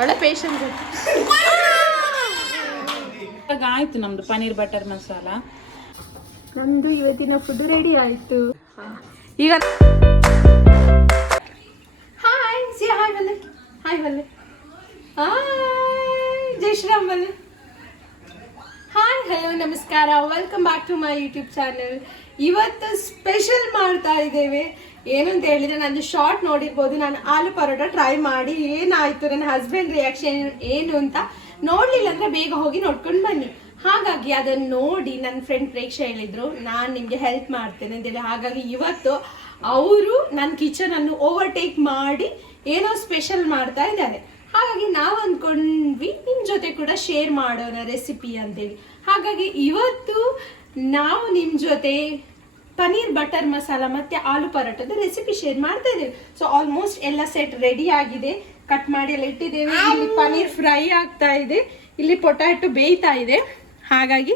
ಒಳ್ಳೆ ಪೇಷನ್ಸ್. ಇವಾಗ ಆಯ್ತು ನಮ್ದು ಪನ್ನೀರ್ ಬಟರ್ ಮಸಾಲ. ನಮ್ದು ಇವತ್ತಿನ ಫುಡ್ ರೆಡಿ ಆಯ್ತು. ಈಗ ಹಾಯ್ ಸಿ ಹಾಯ್ ಬಲ್ಲೆ, ಹಾಯ್ ಬಲ್ಲೆ, ಹಾಯ್ ಜೈ ಶ್ರೀರಾಮ್ ಬಲ್ಲೆ, ಹಾಯ್ ಹಲೋ ನಮಸ್ಕಾರ, welcome back to my YouTube channel. ಇವತ್ತು ಸ್ಪೆಷಲ್ ಮಾಡ್ತಾ ಇದ್ದೇವೆ. ಏನು ಅಂತ ಹೇಳಿದ್ರೆ ನಂದು ಶಾರ್ಟ್ ನೋಡಿರ್ಬೋದು, ನಾನು ಆಲೂ ಪರೋಟ ಟ್ರೈ ಮಾಡಿ ಏನಾಯ್ತು, ನನ್ನ ಹಸ್ಬೆಂಡ್ ರಿಯಾಕ್ಷನ್ ಏನು ಅಂತ ನೋಡ್ಲಿಲ್ಲ ಅಂದ್ರೆ ಬೇಗ ಹೋಗಿ ನೋಡ್ಕೊಂಡು ಬನ್ನಿ. ಹಾಗಾಗಿ ಅದನ್ನು ನೋಡಿ ನನ್ನ ಫ್ರೆಂಡ್ ಪ್ರೇಕ್ಷೆ ಹೇಳಿದ್ರು ನಾನು ನಿಮಗೆ ಹೆಲ್ಪ್ ಮಾಡ್ತೇನೆ ಅಂತೇಳಿ. ಹಾಗಾಗಿ ಇವತ್ತು ಅವರು ನನ್ನ ಕಿಚನ್ ಅನ್ನು ಓವರ್ಟೇಕ್ ಮಾಡಿ ಏನೋ ಸ್ಪೆಷಲ್ ಮಾಡ್ತಾ ಇದ್ದಾರೆ. ಹಾಗಾಗಿ ನಾವು ಅಂದ್ಕೊಂಡ್ವಿ ನಿಮ್ಮ ಜೊತೆ ಕೂಡ ಶೇರ್ ಮಾಡೋಣ ರೆಸಿಪಿ ಅಂತೇಳಿ. ಹಾಗಾಗಿ ಇವತ್ತು ನಾವು ನಿಮ್ಮ ಜೊತೆ ಪನ್ನೀರ್ ಬಟರ್ ಮಸಾಲ ಮತ್ತೆ ಆಲೂ ಪರೋಟದ ರೆಸಿಪಿ ಶೇರ್ ಮಾಡ್ತಾ ಇದ್ದೇವೆ. ಸೊ ಆಲ್ಮೋಸ್ಟ್ ಎಲ್ಲ ಸೆಟ್ ರೆಡಿ ಆಗಿದೆ, ಕಟ್ ಮಾಡಿ ಎಲ್ಲ ಇಟ್ಟಿದ್ದೇವೆ. ಇಲ್ಲಿ ಪನ್ನೀರ್ ಫ್ರೈ ಆಗ್ತಾ ಇದೆ, ಇಲ್ಲಿ ಪೊಟ್ಯಾಟೊ ಬೇಯ್ತಾ ಇದೆ. ಹಾಗಾಗಿ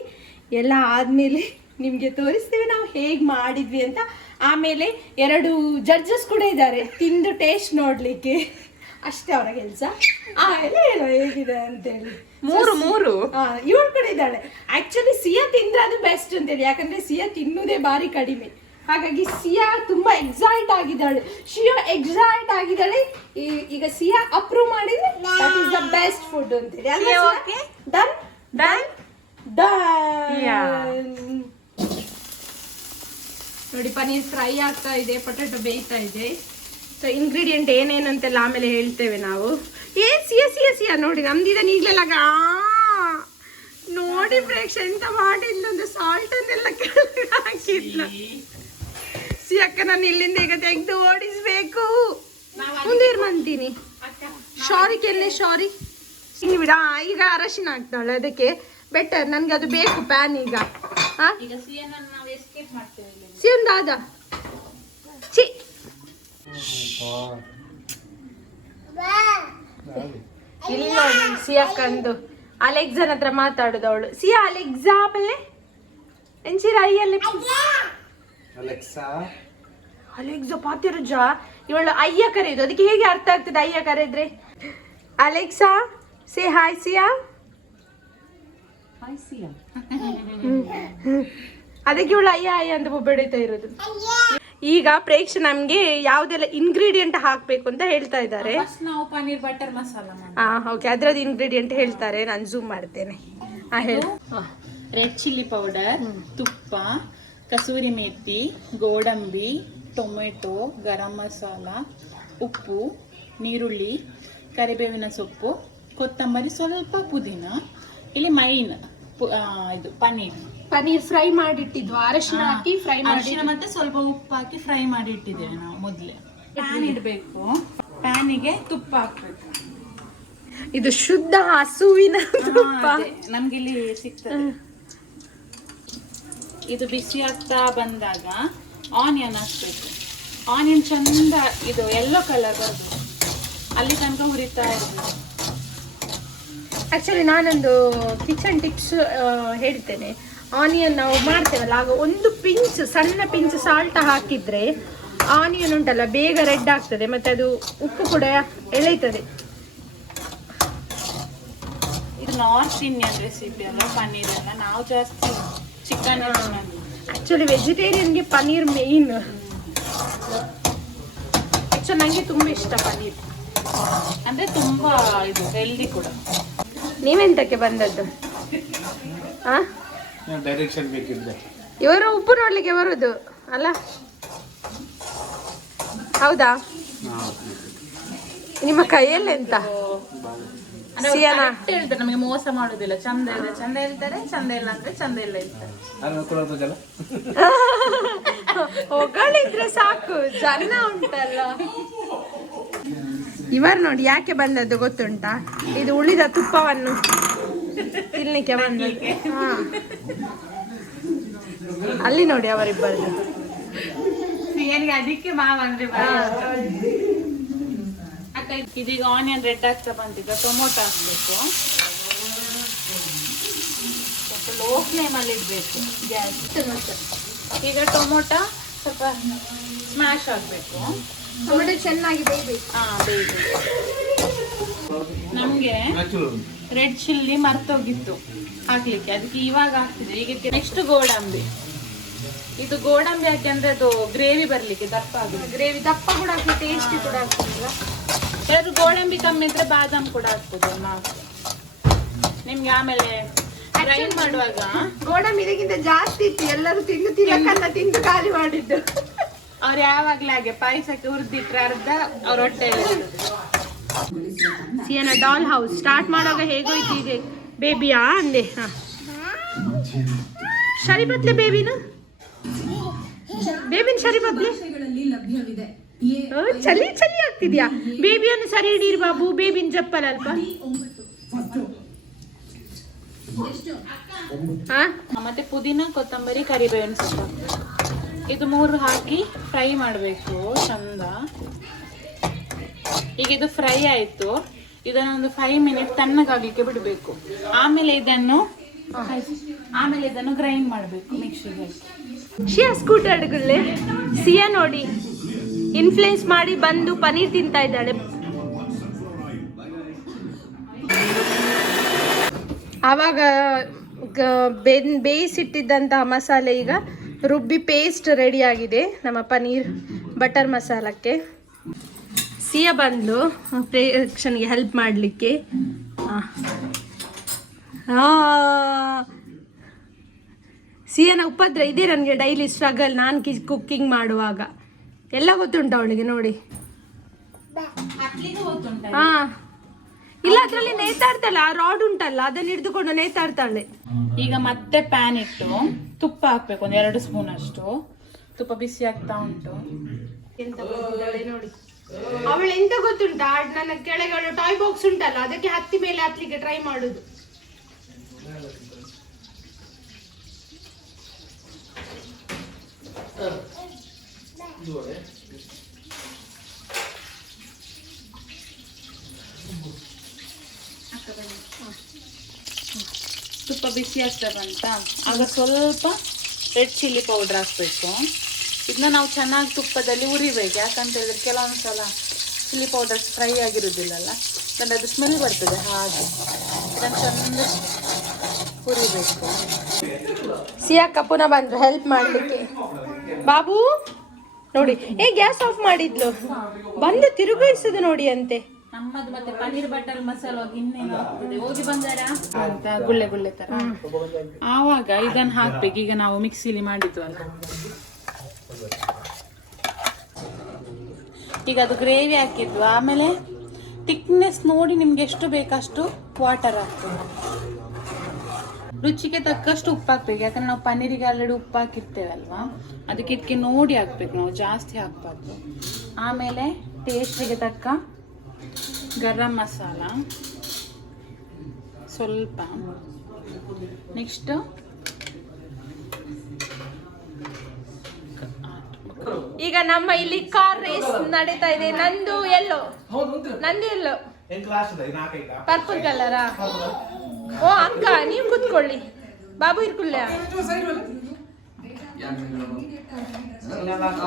ಎಲ್ಲ ಆದ್ಮೇಲೆ ನಿಮ್ಗೆ ತೋರಿಸ್ತೀವಿ ನಾವು ಹೇಗೆ ಮಾಡಿದ್ವಿ ಅಂತ. ಆಮೇಲೆ 2 ಜಡ್ಜಸ್ ಕೂಡ ಇದ್ದಾರೆ ತಿಂದು ಟೇಸ್ಟ್ ನೋಡ್ಲಿಕ್ಕೆ, ಅಷ್ಟೇ ಅವರ ಕೆಲಸ. ಆಮೇಲೆ ಏನೋ ಹೇಗಿದೆ ಅಂತೇಳಿ ಮೂರು ಇವಳು ಕೂಡ ಇದ್ದಾಳೆ. ಆಕ್ಚುಲಿ ಸಿಯಾ ತಿಂದ್ರೆ ಅದು ಬೆಸ್ಟ್ ಅಂತೇಳಿ, ಯಾಕಂದ್ರೆ ಸಿಯಾ ತಿನ್ನುವುದೇ ಬಾರಿ ಕಡಿಮೆ. ಹಾಗಾಗಿ ಸಿಯಾ ತುಂಬಾ ಎಕ್ಸೈಟ್ ಆಗಿದ್ದಾಳೆ, ಈಗ ಸಿಯಾ ಅಪ್ರೂವ್ ಮಾಡಿದ್ರೆ that is the best food ಅಂತೇಳಿ. ಡನ್ ಡನ್ ನೋಡಿ, ಪನ್ನೀರ್ ಫ್ರೈ ಆಗ್ತಾ ಇದೆ, ಪೊಟ್ಯಾಟೊ ಬೇಯ್ತಾ ಇದೆ. ಸೊ ಇಂಗ್ರೀಡಿಯೆಂಟ್ ಏನೇನಂತೆಲ್ಲ ಆಮೇಲೆ ಹೇಳ್ತೇವೆ ನಾವು. ಸಿಯಾ ನೋಡಿ ನಮ್ದಿದ ಈಗಲೆಲ್ಲ ನೋಡಿ ಪ್ರೇಕ್ಷೆ ಎಂತ ಮಾಡಿಲ್ಲೊಂದು ಸಾಲ್ಟ್ ಅನ್ನೆಲ್ಲ ಹಾಕಿದ್ಲ. ಸಿಯಕ್ಕ ನಾನು ಇಲ್ಲಿಂದ ಈಗ ತೆಗೆದು ಓಡಿಸ್ಬೇಕು. ಮುಂದೇರ್ ಮಂತೀನಿ ಶಾರಿ ಬಿಡ. ಈಗ ಅರಶಿನ ಹಾಕ್ತಾಳೆ, ಅದಕ್ಕೆ ಬೆಟರ್. ನನ್ಗೆ ಅದು ಬೇಕು ಪ್ಯಾನ್ ಈಗ. ಸಿಯೊಂದಾದ ಸಿ ಇಲ್ಲಿ ನೋಡಿ ಸಿಯಕ್ಕಂದು ಅಲೆಕ್ಸಾನ್ ಹತ್ರ ಮಾತಾಡುದು ಅವಳು. ಸಿಯಾ ಅಲೆಕ್ಸಾ ಬಲ್ಲೆ ಎಂಚಿರ ಅಯ್ಯಲ್ಲಿ ಅಲೆಕ್ಸಾ ಪಾತಿರುಜ ಇವಳು ಅಯ್ಯ ಕರೆಯುದು, ಅದಕ್ಕೆ ಹೇಗೆ ಅರ್ಥ ಆಗ್ತದೆ ಅಯ್ಯ ಕರೆದ್ರೆ? ಅಲೆಕ್ಸಾ ಸೇ ಹಾಯ್ ಸಿಯಾ. ಅದಕ್ಕೆ ಇವಳು ಅಯ್ಯ ಅಂತ ಬೊಬ್ಬೆಡಿತಾ ಇರೋದು. ಈಗ ಪ್ರೇಕ್ಷೆ ನಮ್ಗೆ ಯಾವ್ದೆಲ್ಲ ಇಂಗ್ರೀಡಿಯೆಂಟ್ ಹಾಕ್ಬೇಕು ಅಂತ ಹೇಳ್ತಾ ಇದ್ದಾರೆ. ನಾವು ಪನ್ನೀರ್ ಬಟರ್ ಮಸಾಲ ಓಕೆ, ಅದ್ರದ್ದು ಇಂಗ್ರೀಡಿಯೆಂಟ್ ಹೇಳ್ತಾರೆ, ನಾನು ಝೂಮ್ ಮಾಡ್ತೇನೆ. ಹೇಳು. ರೆಡ್ ಚಿಲ್ಲಿ ಪೌಡರ್, ತುಪ್ಪ, ಕಸೂರಿ ಮೇಥಿ, ಗೋಡಂಬಿ, ಟೊಮೆಟೊ, ಗರಂ ಮಸಾಲ, ಉಪ್ಪು, ನೀರುಳ್ಳಿ, ಕರಿಬೇವಿನ ಸೊಪ್ಪು, ಕೊತ್ತಂಬರಿ, ಸ್ವಲ್ಪ ಪುದೀನ. ಇಲ್ಲಿ ಮೈನ್ ಇದು ಪನ್ನೀರ್ ಫ್ರೈ ಮಾಡಿಟ್ಟಿದ್ವು, ಅರಶಿನ ಹಾಕಿ ಫ್ರೈ ಮಾಡಿ ಮತ್ತೆ ಸ್ವಲ್ಪ ಉಪ್ಪು ಹಾಕಿ ಫ್ರೈ ಮಾಡಿ ಇಟ್ಟಿದ್ದೇವೆ ನಾವು ಮೊದಲೇ. ಪ್ಯಾನ್ ಇಡಬೇಕು, ಪ್ಯಾನಿಗೆ ತುಪ್ಪ ಹಾಕ್ಬೇಕು. ಇದು ಶುದ್ಧ ಹಸುವಿನ ತುಪ್ಪ ನಮ್ಗೆ ಇಲ್ಲಿ ಸಿಗ್ತದೆ. ಇದು ಬಿಸಿ ಆಗ್ತಾ ಬಂದಾಗ ಆನಿಯನ್ ಹಾಕ್ಬೇಕು. ಆನಿಯನ್ ಚಂದ ಇದು ಯೆಲ್ಲೋ ಕಲರ್ ಬರಬೇಕು, ಅಲ್ಲಿ ತನಕ ಹುರಿತಾ ಇರಬೇಕು. ಆಕ್ಚುಲಿ ನಾನೊಂದು ಕಿಚನ್ ಟಿಪ್ಸ್ ಹೇಳ್ತೇನೆ. ಆನಿಯನ್ ನಾವು ಮಾಡ್ತೇವಲ್ಲ, ಆಗ ಒಂದು ಸಣ್ಣ ಪಿಂಚ್ ಸಾಲ್ಟ್ ಹಾಕಿದ್ರೆ ಆನಿಯನ್ ಉಂಟಲ್ಲ ಬೇಗ ರೆಡ್ ಆಗ್ತದೆ, ಮತ್ತೆ ಅದು ಉಪ್ಪು ಕೂಡ ಎಳೆಯುತ್ತದೆ. ಇದು ನಾರ್ತ್ ಇಂಡಿಯನ್ ರೆಸಿಪಿ ಅಲ್ಲ ಪನ್ನೀರ್ ಎಲ್ಲ, ನಾವು ಜಾಸ್ತಿ ಚಿಕನ್. ಆಕ್ಚುಲಿ ವೆಜಿಟೇರಿಯನ್ಗೆ ಪನ್ನೀರ್ ಮೇಯ್ನ್. ಆಕ್ಚುಲಿ ನನಗೆ ತುಂಬ ಇಷ್ಟ ಪನ್ನೀರ್, ಅಂದ್ರೆ ತುಂಬಾ ಇದು ಹೆಲ್ದಿ ಕೂಡ. ನೀವೆಂತಕ್ಕೆ ಬಂದದ್ದು? ಡೈರೆಕ್ಷನ್ ಬೇಕಿದ್ರೆ ಇವರು ಉಪ್ಪು ನೋಡ್ಲಿಕ್ಕೆ ಬರುದು ಅಲ್ಲ, ಹೌದಾ? ನಿಮ್ಮ ಕೈಯಲ್ಲಿ ಎಂತ ಹೇಳ್ತಾರೆ, ನಮಗೆ ಮೋಸ ಮಾಡುದಿಲ್ಲ. ಚಂದ ಇದೆ ಚಂದ ಹೇಳ್ತಾರೆ, ಚಂದ ಇಲ್ಲ ಅಂದ್ರೆ ಚಂದ ಇಲ್ಲ ಹೇಳ್ತಾರೆ. ಹೊಗಳಿದ್ರೆ ಸಾಕು, ಜನ ಉಂಟಲ್ಲ. ಇವರು ನೋಡಿ ಯಾಕೆ ಬಂದದ್ದು ಗೊತ್ತುಂಟಾ? ಇದು ಉಳಿದ ತುಪ್ಪವನ್ನು ತಿನ್ಲಿಕ್ಕೆ ಬಂದದ್ದು. ಅಲ್ಲಿ ನೋಡಿ ಅವರಿಬ್ಬರದು. ಅದಕ್ಕೆ ಮಾವಂದ್ರೆ ಇದೀಗ ಆನಿಯನ್ ರೆಡ್ ಆಗ್ತಾ ಬಂದಿದ್ದ ಟೊಮೊಟೊ ಹಾಕ್ಬೇಕು. ಲೋ ಫ್ಲೇಮ್ ಅಲ್ಲಿ ಇಡ್ಬೇಕು ಗ್ಯಾಸ್. ಈಗ ಟೊಮೊಟೊ ಸ್ವಲ್ಪ ಸ್ಮ್ಯಾಶ್ ಆಗ್ಬೇಕು. ಟೊಮೆಟೊ ಚೆನ್ನಾಗಿ ಬೇಯಬೇಕು. ಬೇಯಬೇಕು. ನಮ್ಗೆ ನಮ್ಗೆ ರೆಡ್ ಚಿಲ್ಲಿ ಮರ್ತೋಗಿತ್ತು ಹಾಕ್ಲಿಕ್ಕೆ, ಅದಕ್ಕೆ ಇವಾಗ ಹಾಕ್ತಿದ್ವಿ. ಈಗ ನೆಕ್ಸ್ಟ್ ಗೋಡಂಬಿ. ಇದು ಗೋಡಂಬಿ ಯಾಕೆಂದ್ರೆ ಅದು ಗ್ರೇವಿ ಬರ್ಲಿಕ್ಕೆ ದಪ್ಪ ಆಗುತ್ತೆ. ಗ್ರೇವಿ ದಪ್ಪ ಕೂಡ ಆಗ್ತದೆ, ಟೇಸ್ಟಿ ಕೂಡ ಆಗ್ತದಲ್ವಾ. ಯಾರು ಗೋಡಂಬಿ ಕಮ್ಮಿ ಇದ್ರೆ ಬಾದಾಮ್ ಕೂಡ ಆಗ್ತದೆ ನಿಮ್ಗೆ. ಆಮೇಲೆ ಗ್ರೈಂಡ್ ಮಾಡುವಾಗ ಗೋಡಂಬಿ ಇದಕ್ಕಿಂತ ಜಾಸ್ತಿ ಇತ್ತು, ಎಲ್ಲರೂ ತಿಂದು ತಿನ್ನಕನ್ನ ತಿಂದು ಖಾಲಿ ಮಾಡಿದ್ದು. ಅವ್ರು ಯಾವಾಗ್ಲೂ ಹಾಗೆ ಪಾಯಸಕ್ಕೆ ಹುರಿದಿಟ್ರೆ ಅರ್ಧ ಅವ್ರ ಹೊಟ್ಟೆಯಲ್ಲಿ ಸಿಯನ ಡಾಲ್ ಹೌಸ್ ಸ್ಟಾರ್ಟ್ ಮಾಡುವಾಗ ಹೇಗೋಯ್ತು ಈಗ ಬೇಬಿಯಾ ಅಂದೆ. ಶರಿಬತ್ಲೆ ಬೇಬಿನ ಶರಿಬತ್ಲೆ ಚಳಿ ಚಳಿ ಆಗ್ತಿದ್ಯಾ. ಬೇಬಿಯನ್ನು ಸರಿ ಹಿಡೀರಿ ಬಾಬು, ಬೇಬಿನ ಚಪ್ಪಲ್ ಅಲ್ಪ. ಮತ್ತೆ ಪುದೀನ, ಕೊತ್ತಂಬರಿ, ಕರಿಬೇವಿನ ಸೊಪ್ಪು ಇದು 3 ಹಾಕಿ ಫ್ರೈ ಮಾಡಬೇಕು ಚಂದ. ಈಗ ಇದು ಫ್ರೈ ಆಯ್ತು, ಇದನ್ನೊಂದು 5 ಮಿನಿಟ್ ತಣ್ಣಗಾಗ್ಲಿಕ್ಕೆ ಬಿಡಬೇಕು. ಆಮೇಲೆ ಇದನ್ನು ಗ್ರೈಂಡ್ ಮಾಡಬೇಕು ಮಿಕ್ಸಿಗೆ. ಶಿಯಾ ಸ್ಕೂಟರ್ ಸಿಯಾ ನೋಡಿ ಇನ್ಫ್ಲುಯೆನ್ಸ್ ಮಾಡಿ ಬಂದು ಪನೀರ್ ತಿಂತಾ ಇದ್ದಾಳೆ. ಆವಾಗ ಬೇಯಿಸಿಟ್ಟಿದ್ದಂತಹ ಮಸಾಲೆ ಈಗ ರುಬ್ಬಿ ಪೇಸ್ಟ್ ರೆಡಿ ಆಗಿದೆ ನಮ್ಮ ಪನೀರ್ ಬಟರ್ ಮಸಾಲಕ್ಕೆ. ಸಿಯಾ ಬಂದು ಪ್ರೇಕ್ಷನ್ಗೆ ಹೆಲ್ಪ್ ಮಾಡಲಿಕ್ಕೆ. ಸಿಯನ ಉಪದ್ರ ಇದೆ ನನಗೆ ಡೈಲಿ ಸ್ಟ್ರಗಲ್. ನಾನು ಕುಕ್ಕಿಂಗ್ ಮಾಡುವಾಗ ಎಲ್ಲ ಗೊತ್ತುಂಟು ಅವಳಿಗೆ ನೋಡಿ. ಹಾ ಇಲ್ಲ, ಅದ್ರಲ್ಲಿ ನೇತಾಡ್ತಾಳೆ, ಆ ರಾಡ್ ಉಂಟಲ್ಲ ಅದನ್ನ ಹಿಡಿದುಕೊಂಡು ನೇತಾಡ್ತಾಳೆ. ಈಗ ಮತ್ತೆ ಪ್ಯಾನ್ ಇಟ್ಟು ತುಪ್ಪ ಹಾಕ್ಬೇಕು, 1-2 ಸ್ಪೂನ್ ಅಷ್ಟು ತುಪ್ಪ. ಬಿಸಿ ಆಗ್ತಾ ಉಂಟು. ಎಂತ ನೋಡಿ ಅವಳು ಎಂತ ಗೊತ್ತುಂಟ, ನನ್ನ ಕೆಳಗಡೆ ಟಾಯ್ ಬಾಕ್ಸ್ ಉಂಟಲ್ಲ ಅದಕ್ಕೆ ಹತ್ತಿ ಮೇಲೆ ಹತ್ಲಿಕ್ಕೆ ಟ್ರೈ ಮಾಡುದು. ತುಪ್ಪ ಬಿಸಿ ಆಗ್ತಾ ಬಂತ, ಆಗ ಸ್ವಲ್ಪ ರೆಡ್ ಚಿಲ್ಲಿ ಪೌಡರ್ ಹಾಕ್ಬೇಕು. ಇದನ್ನ ನಾವು ಚೆನ್ನಾಗಿ ತುಪ್ಪದಲ್ಲಿ ಉರಿಬೇಕು, ಯಾಕಂತ ಹೇಳಿದ್ರೆ ಕೆಲವೊಂದ್ಸಲ ಚಿಲ್ಲಿ ಪೌಡರ್ ಫ್ರೈ ಆಗಿರೋದಿಲ್ಲಲ್ಲ, ಅಂದ್ರೆ ಅದು ಸ್ಮೆಲ್ ಬರ್ತದೆ. ಹಾಗೆ ಇದನ್ನು ಚಂದ ಹುರಿಬೇಕು. ಸಿಯಾಕ್ಕ ಪುನಃ ಬಂದ್ರು ಹೆಲ್ಪ್ ಮಾಡ್ಲಿಕ್ಕೆ. ಬಾಬು ನೋಡಿ ಗ್ಯಾಸ್ ಆಫ್ ಮಾಡಿದ್ಲು, ಬಂದು ತಿರುಗಿಸುದು ನೋಡಿ ಅಂತೆ. ನಮ್ಮದು ಮತ್ತೆ ಪನೀರ್ ಬಟರ್ ಮಸಾಲ ಇನ್ನೇನು ಆಗ್ತದೆ, ಹೋಗಿ ಬಂದಾರ ಅಂತ ಗುಳ್ಳೆ ಗುಳ್ಳೆ ತರ. ಆವಾಗ ಇದನ್ನ ಹಾಕ್ಬೇಕು. ಈಗ ನಾವು ಮಿಕ್ಸಿಲಿ ಮಾಡಿದ್ವಲ್ಲ, ಈಗ ಅದು ಗ್ರೇವಿ ಹಾಕಿದ್ವು. ಆಮೇಲೆ ಥಿಕ್ನೆಸ್ ನೋಡಿ ನಿಮ್ಗೆ ಎಷ್ಟು ಬೇಕಷ್ಟು ವಾಟರ್ ಹಾಕ್ಬೇಕು. ರುಚಿಗೆ ತಕ್ಕಷ್ಟು ಉಪ್ಪು ಹಾಕ್ಬೇಕು, ಯಾಕಂದ್ರೆ ನಾವು ಪನ್ನೀರಿಗೆ ಆಲ್ರೆಡಿ ಉಪ್ಪು ಹಾಕಿರ್ತೇವಲ್ವಾ, ಅದಕ್ಕೆ ಇದಕ್ಕೆ ನೋಡಿ ಹಾಕ್ಬೇಕು ನಾವು, ಜಾಸ್ತಿ ಹಾಕ್ಬಾರ್ದು. ಆಮೇಲೆ ಟೇಸ್ಟಿಗೆ ತಕ್ಕ ಗರಂ ಮಸಾಲ ಸ್ವಲ್ಪ. ನೆಕ್ಸ್ಟ್ ಈಗ ನಮ್ಮ ಇಲ್ಲಿ ಕಾರ್ ರೇಸ್ ನಡೀತಾ ಇದೆ. ನಂದು ಎಲ್ಲೋ ಪರ್ಪಲ್ ಕಲರಾ? ಓ ಅಕ್ಕ ನೀವು ಕೂತ್ಕೊಳ್ಳಿ, ಬಾಬು ಇರ್ಕುಲ್ಲ.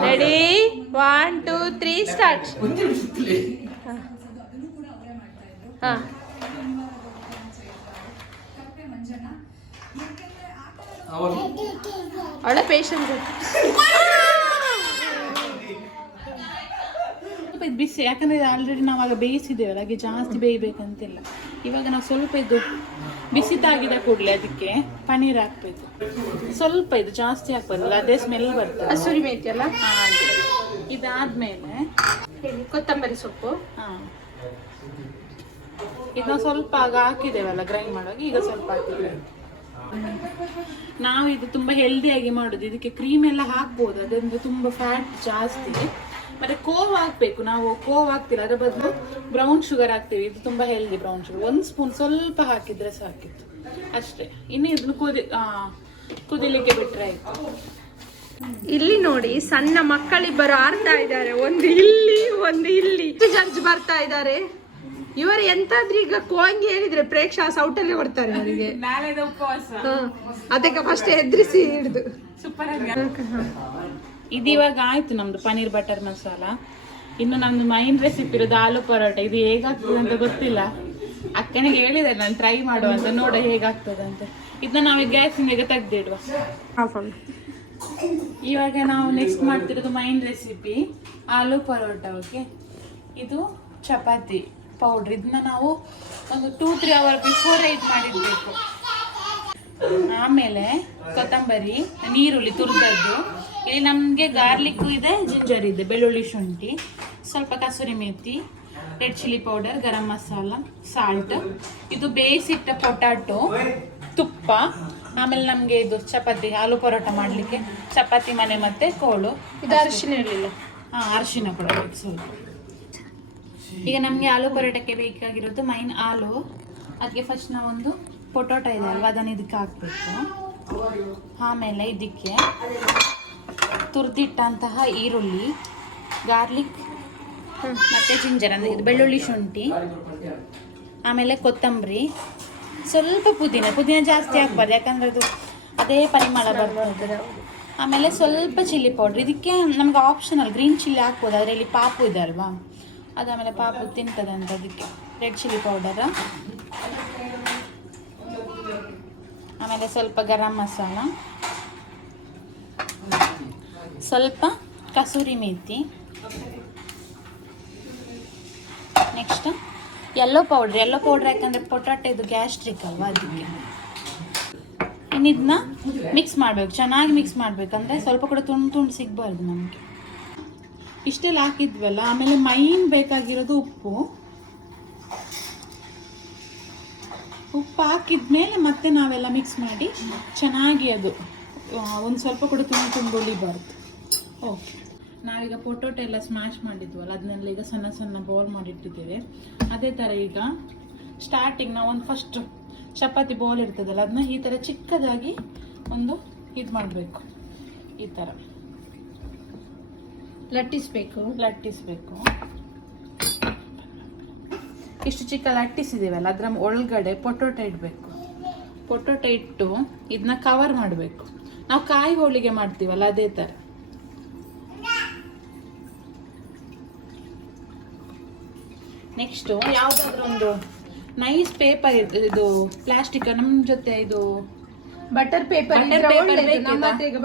Ready 1 2 3 start. ಹಾ ಅವಳ ಪೇಷನ್ಸ್ ಇದು ಬಿಸಿ, ಯಾಕಂದ್ರೆ ಆಲ್ರೆಡಿ ನಾವು ಆಗ ಬೇಯಿಸಿದ್ದೇವಲ್ಲ, ಹಾಗೆ ಜಾಸ್ತಿ ಬೇಯಬೇಕಂತಿಲ್ಲ. ಇವಾಗ ನಾವು ಸ್ವಲ್ಪ ಇದು ಬಿಸಿ ತಾಗಿದ ಕೂಡಲೇ ಅದಕ್ಕೆ ಪನೀರ್ ಹಾಕ್ಬೇಕು. ಸ್ವಲ್ಪ ಇದು ಜಾಸ್ತಿ ಹಾಕ್ಬಾರ್ದು, ಅದೇ ಸ್ಮೆಲ್ ಬರ್ತದೆ. ಕಸೂರಿ ಮೇಥಿ ಅಲ್ಲ. ಹಾಗೆ ಇದಾದ್ಮೇಲೆ ಕೊತ್ತಂಬರಿ ಸೊಪ್ಪು. ಇದನ್ನ ಸ್ವಲ್ಪ ಆಗ ಹಾಕಿದ್ದೇವಲ್ಲ ಗ್ರೈಂಡ್ ಮಾಡುವಾಗ, ಈಗ ಸ್ವಲ್ಪ ಹಾಕಿದ್ದೇವೆ. ನಾವು ಇದು ತುಂಬಾ ಹೆಲ್ದಿಯಾಗಿ ಮಾಡುದು, ಇದಕ್ಕೆ ಕ್ರೀಮ್ ಎಲ್ಲ ಹಾಕ್ಬೋದು, ಅದರಿಂದ ತುಂಬಾ ಫ್ಯಾಟ್ ಜಾಸ್ತಿ. ಮತ್ತೆ ಕೋವ್ ಹಾಕ್ಬೇಕು, ನಾವು ಕೋವ್ ಹಾಕ್ತಿಲ್ಲ, ಅದರ ಬದಲು ಬ್ರೌನ್ ಶುಗರ್ ಹಾಕ್ತೀವಿ. ಇದು ತುಂಬಾ ಹೆಲ್ದಿ ಬ್ರೌನ್ ಶುಗರ್. 1 ಸ್ಪೂನ್ ಸ್ವಲ್ಪ ಹಾಕಿದ್ರೆ ಸಾಕಿತ್ತು ಅಷ್ಟೇ. ಇನ್ನು ಇದನ್ನು ಕುದಿಲಿಕ್ಕೆ ಬಿಟ್ರೆ ಆಯ್ತು. ಇಲ್ಲಿ ನೋಡಿ ಸಣ್ಣ ಮಕ್ಕಳಿಬ್ಬರು ಆಡ್ತಾ ಇದ್ದಾರೆ, ಒಂದು ಇಲ್ಲಿ ಜಡ್ಜ್ ಬರ್ತಾ ಇದ್ದಾರೆ. ಇವರು ಎಂತಾದ್ರೂ ಈಗ ಕೋಂಗಿ ಹೇಳಿದ್ರೆ ಪ್ರೇಕ್ಷಾ ಸೌಟಲ್ಲಿ ಕೊಡ್ತಾರೆ ಅವರಿಗೆ. ನಾಳೆದ ಉಪವಾಸ, ಅದಕ್ಕೆ ಫಸ್ಟ್ ಎದುರಿಸಿ ಹಿಡಿದು ಸೂಪರ್ ಆಗಿ. ಇದು ಇವಾಗ ಆಯ್ತು ನಮ್ದು ಪನೀರ್ ಬಟರ್ ಮಸಾಲ. ಇನ್ನು ನಮ್ದು ಮೈನ್ ರೆಸಿಪಿ ಇರೋದು ಆಲೂ ಪರೋಟ. ಇದು ಹೇಗಾಗ್ತದೆ ಅಂತ ಗೊತ್ತಿಲ್ಲ, ಅಕ್ಕನಿಗೆ ಹೇಳಿದೆ ನಾನು ಟ್ರೈ ಮಾಡುವ ಅಂತ, ನೋಡ ಹೇಗಾಗ್ತದೆ ಅಂತ. ಇದನ್ನ ನಾವು ಗ್ಯಾಸಿಂದ ತೆಗ್ದಿಡುವ. ಇವಾಗ ನಾವು ನೆಕ್ಸ್ಟ್ ಮಾಡ್ತಿರೋದು ಮೈನ್ ರೆಸಿಪಿ ಆಲೂ ಪರೋಟ. ಓಕೆ, ಇದು ಚಪಾತಿ ಪೌಡ್ರ್. ಇದನ್ನ ನಾವು ಒಂದು 2-3 ಅವರ್ ಬಿಫೋರ್ ಇದು ಮಾಡಿಡಬೇಕು. ಆಮೇಲೆ ಕೊತ್ತಂಬರಿ, ನೀರುಳ್ಳಿ ತುರಿದದ್ದು, ಇಲ್ಲಿ ನಮಗೆ ಗಾರ್ಲಿಕ್ಕು ಇದೆ, ಜಿಂಜರ್ ಇದೆ, ಬೆಳ್ಳುಳ್ಳಿ ಶುಂಠಿ, ಸ್ವಲ್ಪ kasuri methi, red chilli powder, garam masala, salt, ಇದು ಬೇಯಿಸಿಟ್ಟ ಪೊಟ್ಯಾಟೊ, ತುಪ್ಪ, ಆಮೇಲೆ ನಮಗೆ ಇದು ಚಪಾತಿ ಆಲೂ ಪರೋಟ ಮಾಡಲಿಕ್ಕೆ ಚಪಾತಿ ಮನೆ ಮತ್ತು ಕೋಳು. ಇದು ಅರಿಶಿನ ಇರಲಿಲ್ಲ. ಹಾಂ, ಅರಿಶಿನ ಕೂಡ ಬೇಕು ಸ್ವಲ್ಪ. ಈಗ ನಮಗೆ ಆಲೂ ಪರೋಟಕ್ಕೆ ಬೇಕಾಗಿರೋದು ಮೈನ್ ಆಲೂ. ಅದಕ್ಕೆ ಫಸ್ಟ್ ನಾವೊಂದು ಪೊಟೊಟೊ ಇದೆ ಅಲ್ವಾ, ಅದನ್ನು ಇದಕ್ಕೆ ಹಾಕಬೇಕು. ಆಮೇಲೆ ಇದಕ್ಕೆ ತುರಿದಿಟ್ಟಂತಹ ಈರುಳ್ಳಿ, ಗಾರ್ಲಿಕ್ ಮತ್ತು ಜಿಂಜರ್ ಅಂದರೆ ಇದು ಬೆಳ್ಳುಳ್ಳಿ ಶುಂಠಿ, ಆಮೇಲೆ ಕೊತ್ತಂಬರಿ, ಸ್ವಲ್ಪ ಪುದೀನ ಜಾಸ್ತಿ ಹಾಕ್ಬಾರ್ದು ಯಾಕಂದರೆ ಅದು ಅದೇ ಪರಿಮಳ ಬರ್ತದೆ. ಆಮೇಲೆ ಸ್ವಲ್ಪ ಚಿಲ್ಲಿ ಪೌಡ್ರ್. ಇದಕ್ಕೆ ನಮ್ಗೆ ಆಪ್ಷನಲ್ ಗ್ರೀನ್ ಚಿಲ್ಲಿ ಹಾಕ್ಬೋದು, ಅದರಲ್ಲಿ ಪಾಪು ಇದೆ ಅಲ್ವಾ, ಅದಾಮೇಲೆ ಪಾಪು ತಿಂತದೆ ಅಂತ ಅದಕ್ಕೆ ರೆಡ್ ಚಿಲ್ಲಿ ಪೌಡರ್. ಆಮೇಲೆ ಸ್ವಲ್ಪ ಗರಂ ಮಸಾಲ, ಸ್ವಲ್ಪ kasuri methi, next yellow powder ಯಾಕಂದರೆ ಪೊಟ್ಯಾಟೊ ಇದು ಗ್ಯಾಸ್ಟ್ರಿಕ್ ಅಲ್ವಾ ಅದಕ್ಕೆ. ಇನ್ನು ಇದನ್ನ ಮಿಕ್ಸ್ ಮಾಡಬೇಕು, ಚೆನ್ನಾಗಿ ಮಿಕ್ಸ್ ಮಾಡಬೇಕಂದ್ರೆ ಸ್ವಲ್ಪ ಕೂಡ ತುಂಡು ಸಿಗಬಾರ್ದು ನಮಗೆ. ಇಷ್ಟೆಲ್ಲ ಹಾಕಿದ್ವಲ್ಲ. ಆಮೇಲೆ ಮೈನ್ ಬೇಕಾಗಿರೋದು ಉಪ್ಪು ಹಾಕಿದ್ಮೇಲೆ ಮತ್ತೆ ನಾವೆಲ್ಲ ಮಿಕ್ಸ್ ಮಾಡಿ ಚೆನ್ನಾಗಿ ಅದು ಒಂದು ಸ್ವಲ್ಪ ಕೂಡ ತುಂಡು ಉಳಿಬಾರ್ದು. ಓಕೆ, ನಾವೀಗ ಪೊಟೊಟೊ ಎಲ್ಲ ಸ್ಮ್ಯಾಶ್ ಮಾಡಿದ್ವಲ್ಲ ಅದನ್ನೆಲ್ಲ ಈಗ ಸಣ್ಣ ಸಣ್ಣ ಬೌಲ್ ಮಾಡಿಟ್ಟಿದ್ದೇವೆ. ಅದೇ ಥರ ಈಗ ಸ್ಟಾರ್ಟಿಂಗ್ ನಾವು ಒಂದು ಫಸ್ಟ್ ಚಪಾತಿ ಬೌಲ್ ಇರ್ತದಲ್ಲ ಅದನ್ನ ಈ ಥರ ಚಿಕ್ಕದಾಗಿ ಒಂದು ಇದು ಮಾಡಬೇಕು, ಈ ಥರ ಲಟ್ಟಿಸ್ಬೇಕು. ಇಷ್ಟು ಚಿಕ್ಕ ಲಟ್ಟಿಸಿದೇವಲ್ಲ ಅದರ ಒಳಗಡೆ ಪೊಟೊಟೊ ಇಡಬೇಕು. ಪೊಟೊಟೊ ಇಟ್ಟು ಇದನ್ನ ಕವರ್ ಮಾಡಬೇಕು. ನಾವು ಕಾಯಿ ಹೋಳಿಗೆ ಮಾಡ್ತೀವಲ್ಲ ಅದೇ ಥರ. ನೆಕ್ಸ್ಟು ಯಾವುದಾದ್ರೂ ಒಂದು ನೈಸ್ ಪೇಪರ್ ಇರ್ತದೆ, ಇದು ಪ್ಲಾಸ್ಟಿಕ್ ನಮ್ಮ ಜೊತೆ ಇದು ಬಟರ್ ಪೇಪರ್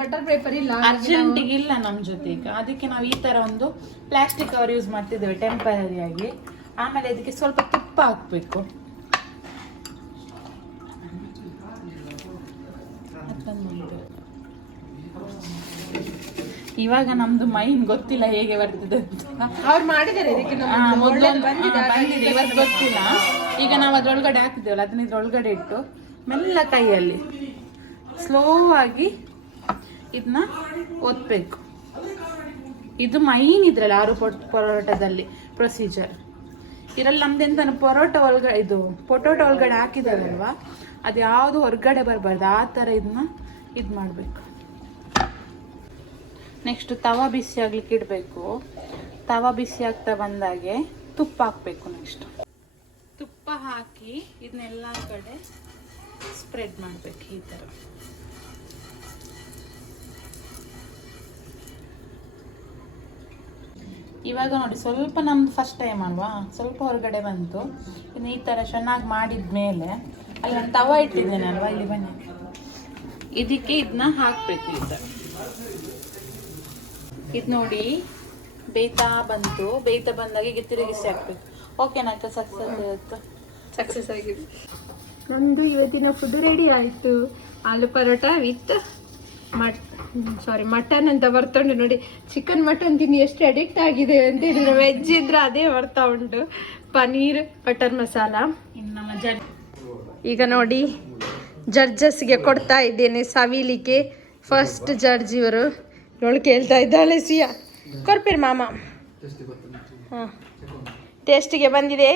ಬಟರ್ ಪೇಪರ್ ಇಲ್ಲ, ಅರ್ಜೆಂಟಿಗೆ ಇಲ್ಲ ನಮ್ಮ ಜೊತೆ ಈಗ. ಅದಕ್ಕೆ ನಾವು ಈ ಥರ ಒಂದು ಪ್ಲಾಸ್ಟಿಕ್ ಕವರ್ ಯೂಸ್ ಮಾಡ್ತಿದ್ದೇವೆ ಟೆಂಪರರಿ ಆಗಿ. ಆಮೇಲೆ ಇದಕ್ಕೆ ಸ್ವಲ್ಪ ತುಪ್ಪ ಹಾಕಬೇಕು. ಇವಾಗ ನಮ್ದು ಮೈನ್ ಗೊತ್ತಿಲ್ಲ ಹೇಗೆ ಬರ್ತದೆ ಅಂತ. ಅವ್ರು ಮಾಡಿದ್ದಾರೆ ಇದಕ್ಕೆ ಬಂದಿದೆ ಇವತ್ತು ಗೊತ್ತಿಲ್ಲ. ಈಗ ನಾವು ಅದ್ರೊಳಗಡೆ ಹಾಕಿದ್ದೇವಲ್ಲ ಅದನ್ನ ಇದ್ರೊಳಗಡೆ ಇಟ್ಟು ಮೆಲ್ಲ ಕೈಯಲ್ಲಿ ಸ್ಲೋ ಆಗಿ ಇದನ್ನ ಒತ್ತಬೇಕು. ಇದು ಮೈನ್ ಇದ್ರಲ್ಲಿ ಆರು ಪರೋಟದಲ್ಲಿ ಪ್ರೊಸೀಜರ್. ಇದರಲ್ಲಿ ನಮ್ದೆಂತ ಪರೋಟ ಒಳಗಡೆ ಇದು ಪೊಟೊಟೊ ಒಳಗಡೆ ಹಾಕಿದಾರಲ್ವಾ ಅದು ಯಾವುದು ಹೊರಗಡೆ ಬರಬಾರ್ದು, ಆ ಥರ ಇದನ್ನ ಇದು ಮಾಡಬೇಕು. ನೆಕ್ಸ್ಟ್ ತವಾ ಬಿಸಿ ಆಗ್ಲಿಕ್ಕೆ ಇಡಬೇಕು. ತವಾ ಬಿಸಿ ಆಗ್ತಾ ಬಂದಾಗೆ ತುಪ್ಪ ಹಾಕಬೇಕು. ನೆಕ್ಸ್ಟ್ ತುಪ್ಪ ಹಾಕಿ ಇದನ್ನೆಲ್ಲ ಕಡೆ ಸ್ಪ್ರೆಡ್ ಮಾಡಬೇಕು ಈ ಥರ. ಇವಾಗ ನೋಡಿ ಸ್ವಲ್ಪ ನಮ್ದು ಫಸ್ಟ್ ಟೈಮ್ ಅಲ್ವಾ, ಸ್ವಲ್ಪ ಹೊರಗಡೆ ಬಂತು. ಇನ್ನು ಈ ಥರ ಚೆನ್ನಾಗಿ ಮಾಡಿದ್ಮೇಲೆ ಅಲ್ಲಿ ನಾನು ತವಾ ಇಟ್ಟಿದ್ದೇನೆ ಅಲ್ವಾ, ಇಲ್ಲಿ ಬನ್ನಿ, ಇದಕ್ಕೆ ಇದನ್ನ ಹಾಕಬೇಕು ಈ ಥರ. ಇದು ನೋಡಿ ಬೇಯ್ತಾ ಬಂದಾಗ ಈಗ ತಿರುಗಿಸಿ ಹಾಕ್ಬೇಕು. ಓಕೆನಾ ಅಕ್ಕ? ಸಕ್ಸಸ್ ಆಗಿದೆ. ನಮ್ಮದು ಇವತ್ತಿನ ಫುಡ್ ರೆಡಿ ಆಯಿತು. ಆಲೂ ಪರೋಟ ವಿತ್ ಮಟನ್ ಅಂತ ಬರ್ತಾ ಉಂಟು ನೋಡಿ. ಚಿಕನ್ ಮಟನ್ ತಿಂದು ಎಷ್ಟು ಅಡಿಕ್ಟ್ ಆಗಿದೆ ಅಂತ ಹೇಳಿದ್ರೆ ವೆಜ್ ಇದ್ರೆ ಅದೇ ಬರ್ತಾ ಉಂಟು. ಪನೀರ್ ಬಟರ್ ಮಸಾಲ. ಈಗ ನೋಡಿ ಜಡ್ಜಸ್ಗೆ ಕೊಡ್ತಾ ಇದ್ದೇನೆ ಸವಿಲಿಕ್ಕೆ. ಫಸ್ಟ್ ಜಡ್ಜ್ ಇವರು. ಇವಳು ಕೇಳ್ತಾ ಇದ್ದಾಳೆ ಸಿಯಾ ಕೊರ್ಪಿರ್ ಮಾಮ. ಹಾಂ, ಟೇಸ್ಟಿಗೆ ಬಂದಿದೆ.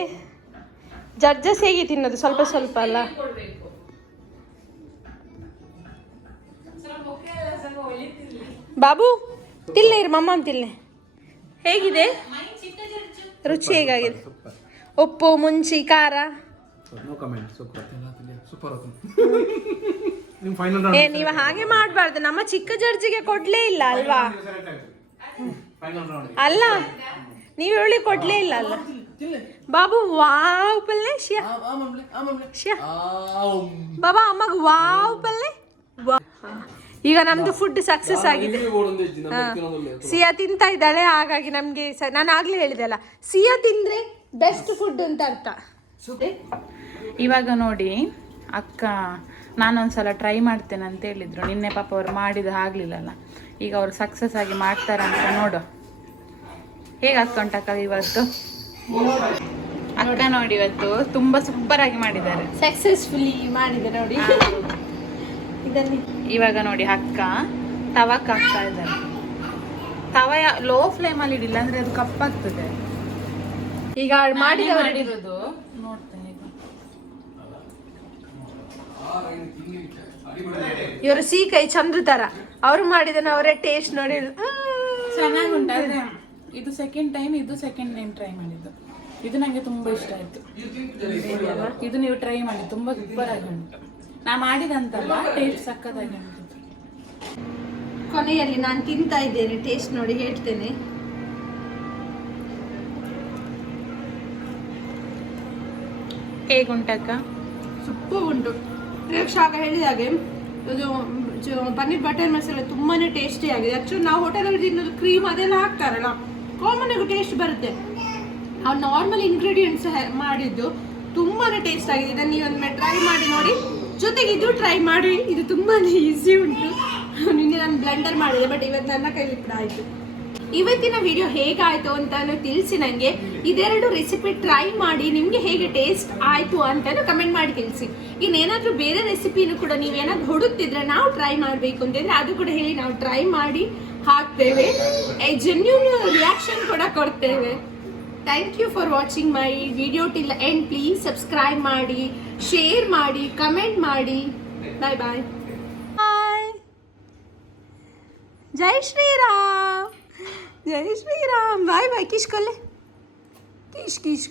ಜಡ್ಜಸ್ ಹೇಗೆ ತಿನ್ನೋದು? ಸ್ವಲ್ಪ ಸ್ವಲ್ಪ ಅಲ್ಲ. ಬಾಬು ತಿಲ್ಲೆ ಇರು, ಮಮ್ಮ ತಿಲ್ಲೆ. ಹೇಗಿದೆ ರುಚಿ? ಹೇಗಾಗಿದೆ? ಉಪ್ಪು, ಮುಂಚಿ, ಖಾರ? ನೀವು ಹಾಗೆ ಮಾಡಬಾರ್ದು. ನಮ್ಮ ಚಿಕ್ಕ ಜಡ್ಜಿಗೆ ಕೊಡ್ಲೇ ಇಲ್ಲ ಅಲ್ವಾ? ಅಲ್ಲ, ನೀವು ಹೇಳಿ ಕೊಡ್ಲೇ ಇಲ್ಲ ಅಲ್ಲ. ಬಾಬು ವಾವ್ ಪಲ್ಲೆ ಶಿಯಾ ಶಿಯಾ ಬಾಬಾ ಅಮ್ಮಗ್ ವಾವ್ ಪಲ್ಲೆ ಈಗ ನಮ್ದು ಫುಡ್ ಸಕ್ಸಸ್ ಆಗಿದೆ. ಸಿಯಾ ತಿಂತಾ ಇದ್ದಾಳೆ, ಹಾಗಾಗಿ ನಮ್ಗೆ ನಾನು ಆಗ್ಲೇ ಹೇಳಿದೆ ಅಲ್ಲ, ಸಿಯಾ ತಿಂದ್ರೆ ಬೆಸ್ಟ್ ಫುಡ್ ಅಂತ ಅರ್ಥ. ಇವಾಗ ನೋಡಿ ಅಕ್ಕ ನಾನೊಂದ್ಸಲ ಟ್ರೈ ಮಾಡ್ತೇನೆ ಅಂತ ಹೇಳಿದ್ರು. ನಿನ್ನೆ ಪಾಪ ಅವ್ರು ಮಾಡಿದ್ದು ಆಗ್ಲಿಲ್ಲಲ್ಲ, ಈಗ ಅವ್ರು ಸಕ್ಸಸ್ ಆಗಿ ಮಾಡ್ತಾರೆ ಅಂತ ನೋಡು. ಹೇಗೆ ಅಕ್ಕ ಇವತ್ತು ಅಕ್ಕ ನೋಡಿ ಇವತ್ತು ತುಂಬಾ ಸೂಪರ್ ಆಗಿ ಮಾಡಿದ್ದಾರೆ, ಸಕ್ಸಸ್ಫುಲಿ ಮಾಡಿದೆ ನೋಡಿ. ಇದನ್ನು ಇವಾಗ ನೋಡಿ ಅಕ್ಕ ತವಕ್ ಹಾಕ್ತಾ ಇದ್ದಾರೆ. ತವ ಲೋ ಫ್ಲೇಮ್ ಅಲ್ಲಿ ಇಡಿಲ್ಲ ಅಂದ್ರೆ ಅದು ಕಪ್ಪಾಗ್ತದೆ. ಈಗ ಮಾಡಿರೋದು ನೋಡ್ತೇನೆ ಈಗ. ಇವರು ಕೈ ಚಂದ್ರ ತರ ಅವ್ರು ಮಾಡಿದನ ಅವರೇ ಟೇಸ್ಟ್ ನೋಡಿ ಚೆನ್ನಾಗುಂಟು. ಆದ್ರೆ ಇದು ಸೆಕೆಂಡ್ ಟೈಮ್ ಟ್ರೈ ಮಾಡಿದ್ದು. ಇದು ನಂಗೆ ತುಂಬಾ ಇಷ್ಟ ಆಯ್ತು. ಇದು ನೀವು ಟ್ರೈ ಮಾಡಿ, ತುಂಬಾ ಸೂಪರ್ ಆಗಿ ಉಂಟು. ನಾ ಮಾಡಿದಂತಲ್ಲ, ಟೇಸ್ಟ್ ಸಕ್ಕತ್ತಾಗಿ ಉಂಟು. ಕೊನೆಯಲ್ಲಿ ನಾನು ತಿಂತಾ ಇದ್ದೇನೆ, ಟೇಸ್ಟ್ ನೋಡಿ ಹೇಳ್ತೇನೆ. ಹೇಗುಂಟಕ್ಕ? ಸೂಪರ್ ಉಂಟು. ಶಾಖ ಹೇಳಿದ ಹಾಗೆ ಇದು ಪನ್ನೀರ್ ಬಟರ್ ಮಸಾಲೆ ತುಂಬಾನೇ ಟೇಸ್ಟಿ ಆಗಿದೆ. ಆಕ್ಚುಲಿ ನಾವು ಹೋಟೆಲಲ್ಲಿ ತಿನ್ನೋದು ಕ್ರೀಮ್ ಅದೆಲ್ಲ ಹಾಕ್ತಾರಲ್ಲ, ಕಾಮನ್ ಆಗಿ ಟೇಸ್ಟ್ ಬರುತ್ತೆ. ನಾವು ನಾರ್ಮಲ್ ಇಂಗ್ರೀಡಿಯೆಂಟ್ಸ್ ಮಾಡಿದ್ದು ತುಂಬಾನೇ ಟೇಸ್ಟ್ ಆಗಿದೆ. ಇದನ್ನು ನೀವೊಂದು ಟ್ರೈ ಮಾಡಿ ನೋಡಿ. ಜೊತೆಗೆ ಇದು ಟ್ರೈ ಮಾಡಿ, ಇದು ತುಂಬಾನೇ ಈಸಿ ಉಂಟು. ನಿನ್ನೆ ನಾನು ಬ್ಲೆಂಡರ್ ಮಾಡಿದೆ, ಬಟ್ ಇವತ್ತು ನನ್ನ ಕೈಲಿ ಕೂಡ ಆಯಿತು. ಇವತ್ತಿನ ವಿಡಿಯೋ ಹೇಗಾಯಿತು ಅಂತಾನು ತಿಳಿಸಿ ನನಗೆ. ಇದೆರಡು ರೆಸಿಪಿ ಟ್ರೈ ಮಾಡಿ ನಿಮಗೆ ಹೇಗೆ ಟೇಸ್ಟ್ ಆಯಿತು ಅಂತಾನು ಕಮೆಂಟ್ ಮಾಡಿ ತಿಳಿಸಿ. ಇನ್ನೇನಾದರೂ ಬೇರೆ ರೆಸಿಪಿನೂ ಕೂಡ ನೀವೇನಾದ್ರು ಹುಡುಕ್ತಿದ್ರೆ ನಾವು ಟ್ರೈ ಮಾಡಬೇಕು ಅಂತಂದರೆ ಅದು ಕೂಡ ಹೇಳಿ, ನಾವು ಟ್ರೈ ಮಾಡಿ ಹಾಕ್ತೇವೆ. ಜೆನ್ಯೂನ್ ರಿಯಾಕ್ಷನ್ ಕೂಡ ಕೊಡ್ತೇವೆ. Thank you for watching my video till end. Please subscribe ಮಾಡಿ, ಶೇರ್ ಮಾಡಿ, ಕಮೆಂಟ್ ಮಾಡಿ. ಬಾಯ್ ಬಾಯ್. ಬಾಯ್. ಜೈ ಶ್ರೀರಾಮ್, ಜೈ ಶ್ರೀರಾಮ್. ಬಾಯ್ ಬಾಯ್. ಕಿಶ್ ಕೊಲ್ಲೆ, ಕಿಶ್ ಕಿಶ್.